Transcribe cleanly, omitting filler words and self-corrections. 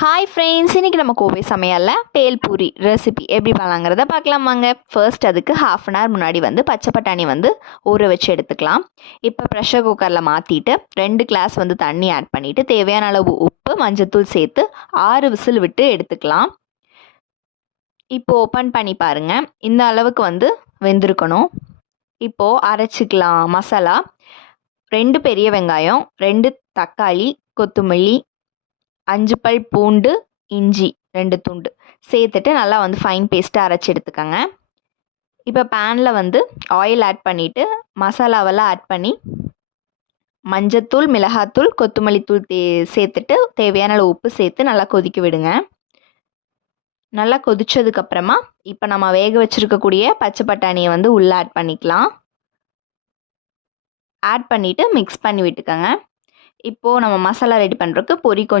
Hi friends, இன்றைக்கி நம்ம கோவை சமையலில் பேல்பூரி ரெசிபி எப்படி பண்ணலாங்கிறத பார்க்கலாமாங்க. ஃபர்ஸ்ட் அதுக்கு ½ அன் ஹவர் முன்னாடி பச்சை பட்டாணி ஊற வச்சு எடுத்துக்கலாம். இப்போ ப்ரெஷர் குக்கரில் மாற்றிட்டு 2 கிளாஸ் தண்ணி ஆட் பண்ணிவிட்டு தேவையான அளவு உப்பு, மஞ்சத்தூள் சேர்த்து 6 விசில் விட்டு எடுத்துக்கலாம். இப்போது ஓப்பன் பண்ணி பாருங்கள், இந்த அளவுக்கு வெந்திருக்கணும். இப்போது அரைச்சிக்கலாம் மசாலா. 2 பெரிய வெங்காயம், 2 தக்காளி, கொத்தமல்லி, 5 பல் பூண்டு, இஞ்சி 2 துண்டு சேர்த்துட்டு நல்லா ஃபைன் பேஸ்ட்டாக அரைச்சி எடுத்துக்கோங்க. இப்போ பேனில் ஆயில் ஆட் பண்ணிவிட்டு மசாலாவெல்லாம் ஆட் பண்ணி மஞ்சத்தூள், மிளகாத்தூள், கொத்தமல்லி தூள் சேர்த்துட்டு தேவையான அளவு உப்பு சேர்த்து நல்லா கொதிக்க விடுங்க. நல்லா கொதித்ததுக்கப்புறமா இப்போ நம்ம வேக வச்சுருக்கக்கூடிய பச்சை பட்டாணியை உள்ளே ஆட் பண்ணிக்கலாம். ஆட் பண்ணிவிட்டு மிக்ஸ் பண்ணி விட்டுக்கோங்க. இப்போது நம்ம மசாலா ரெடி பண்ணுறதுக்கு பொரி கொஞ்சம்